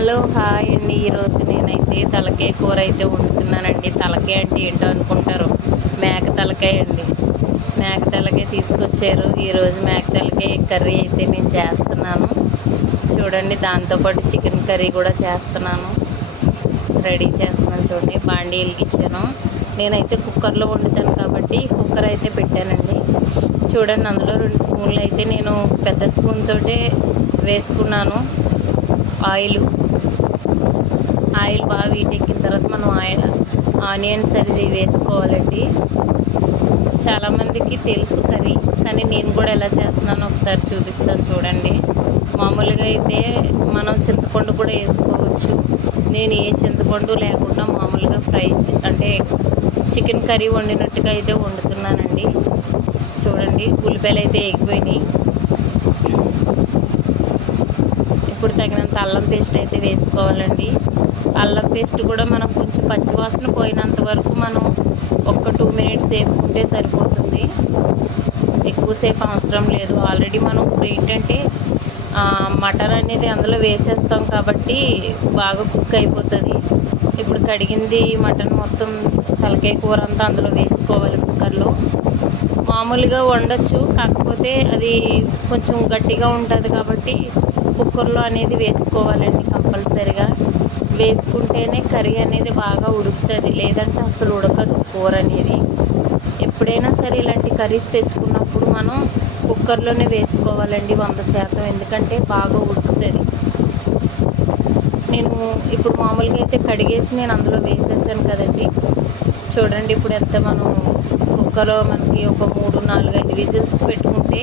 Hello hi అండి. ఈరోజు నేనైతే తలకాయ కూర అయితే వండుతున్నానండి. తలకాయ అంటే ఏంటో అనుకుంటారు, మేక తలకాయ అండి. మేక తలకాయ తీసుకొచ్చారు. ఈరోజు మేక తలకాయ కర్రీ అయితే నేను చేస్తున్నాను చూడండి. దాంతోపాటు చికెన్ కర్రీ కూడా చేస్తున్నాను, రెడీ చేస్తున్నాను చూడండి. బాండీ వెలిగించాను. నేనైతే కుక్కర్లో వండుతాను కాబట్టి కుక్కర్ అయితే పెట్టానండి. చూడండి, అందులో 2 స్పూన్లు అయితే నేను పెద్ద స్పూన్ తోటే వేసుకున్నాను ఆయిల్ బాగా వీటెక్కిన తర్వాత మనం ఆనియన్స్ అది వేసుకోవాలండి. చాలామందికి తెలుసు కర్రీ, కానీ నేను కూడా ఎలా చేస్తున్నానో ఒకసారి చూపిస్తాను చూడండి. మామూలుగా అయితే మనం చింతపండు కూడా వేసుకోవచ్చు. నేను ఏ చింతపండు లేకుండా మామూలుగా అంటే చికెన్ కర్రీ వండినట్టుగా అయితే వండుతున్నానండి. చూడండి, ఉల్లిపాయలు అయితే ఎగిపోయినాయి. ఇప్పుడు తగినంత అల్లం పేస్ట్ అయితే వేసుకోవాలండి. అల్లం పేస్ట్ కూడా మనం కొంచెం పచ్చివాసన పోయినంత వరకు మనం ఒక 2 మినిట్స్ వేపుకుంటే సరిపోతుంది. ఎక్కువసేపు అవసరం లేదు. ఆల్రెడీ మనం ఇప్పుడు ఏంటంటే మటన్ అనేది అందులో వేసేస్తాం కాబట్టి బాగా కుక్ అయిపోతుంది. ఇప్పుడు కడిగింది మటన్ మొత్తం తలకాయ కూర అంతా అందులో వేసుకోవాలి కుక్కర్లో. మామూలుగా వండొచ్చు, కాకపోతే అది కొంచెం గట్టిగా ఉంటుంది కాబట్టి కుక్కర్లో అనేది వేసుకోవాలండి కంపల్సరిగా. వేసుకుంటేనే కర్రీ అనేది బాగా ఉడుకుతుంది, లేదంటే అసలు ఉడకదు కూర అనేది. ఎప్పుడైనా సరే ఇలాంటి కర్రీస్ తెచ్చుకున్నప్పుడు మనం కుక్కర్లోనే వేసుకోవాలండి 100%, ఎందుకంటే బాగా ఉడుకుతుంది. నేను ఇప్పుడు మామూలుగా అయితే కడిగేసి నేను అందులో వేసేసాను కదండి. చూడండి, ఇప్పుడు ఎంత మనం కుక్కర్లో మనకి ఒక 3, 4, 5 విజిల్స్ పెట్టుకుంటే,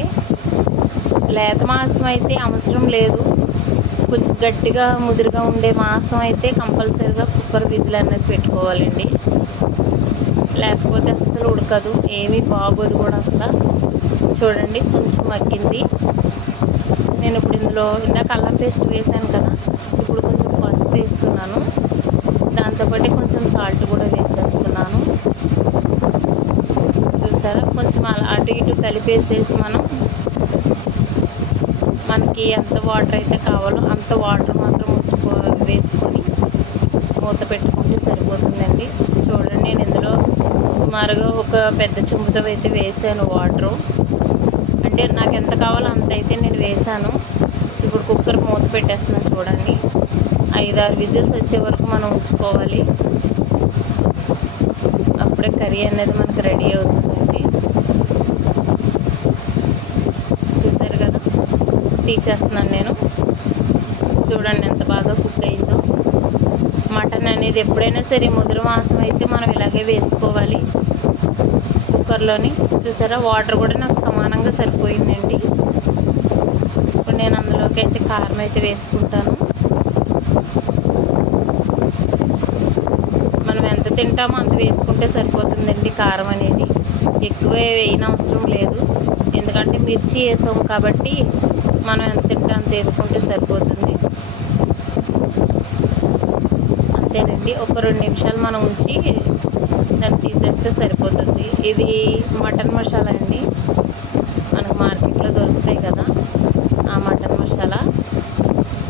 లేత మాంసం అయితే అవసరం లేదు. కొంచెం గట్టిగా ముదురుగా ఉండే మాంసం అయితే కంపల్సరీగా కుక్కర్ విజిల్ అనేది పెట్టుకోవాలండి, లేకపోతే అస్సలు ఉడకదు, ఏమీ బాగోదు కూడా అసలు. చూడండి, కొంచెం మగ్గింది. నేను ఇప్పుడు ఇందులో ఇందాక అల్లం పేస్ట్ వేసాను కదా, ఇప్పుడు కొంచెం పసుపు వేస్తున్నాను. దాంతోపాటు కొంచెం సాల్ట్ కూడా వేసేస్తున్నాను. చూసారా, కొంచెం అలా అటు ఇటు కలిపేసేసి మనకి ఎంత వాటర్ అయితే కావాలో అంత వాటర్ మాత్రం వేసుకొని మూత పెట్టుకుంటే సరిపోతుందండి. చూడండి, నేను ఇందులో సుమారుగా ఒక పెద్ద చెంబుతో అయితే వేసాను వాటరు. అంటే నాకు ఎంత కావాలో అంత అయితే నేను వేసాను. ఇప్పుడు కుక్కర్ మూత పెట్టేస్తున్నాను చూడండి. 5-6 విజిల్స్ వచ్చే వరకు మనం ఉంచుకోవాలి. అప్పుడే కర్రీ అనేది మనకు రెడీ అవుతుందండి. చూసారు కదా, తీసేస్తున్నాను నేను. చూడండి ఎంత బాగా కుక్ అయిందో. మటన్ అనేది ఎప్పుడైనా సరే ముదురు మాంసం అయితే మనం ఇలాగే వేసుకోవాలి కుక్కర్లోని. చూసారా, వాటర్ కూడా నాకు సమానంగా సరిపోయిందండి. ఇప్పుడు నేను అందులోకి అయితే కారం అయితే వేసుకుంటాను. మనం ఎంత తింటామో అంత వేసుకుంటే సరిపోతుందండి కారం అనేది. ఎక్కువ వేయనవసరం లేదు, ఎందుకంటే మిర్చి వేసాము కాబట్టి మనం ఎంత తింటే అంత వేసుకుంటే సరిపోతుంది. అంతేనండి, ఒక 2 నిమిషాలు మనం ఉంచి దాన్ని తీసేస్తే సరిపోతుంది. ఇది మటన్ మసాలా అండి, మనకు మార్కెట్లో దొరుకుతాయి కదా, ఆ మటన్ మసాలా.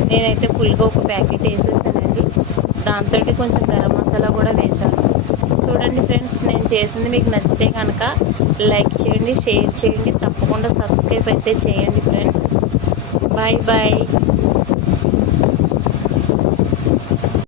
నేనైతే ఫుల్గా ఒక ప్యాకెట్ వేసేసానండి. దాంతో కొంచెం గరం మసాలా కూడా వేసాను. చూడండి ఫ్రెండ్స్, నేను చేసింది మీకు నచ్చితే కనుక లైక్ చేయండి, షేర్ చేయండి, తప్పకుండా సబ్స్క్రైబ్ అయితే చేయండి ఫ్రెండ్స్. Bye bye.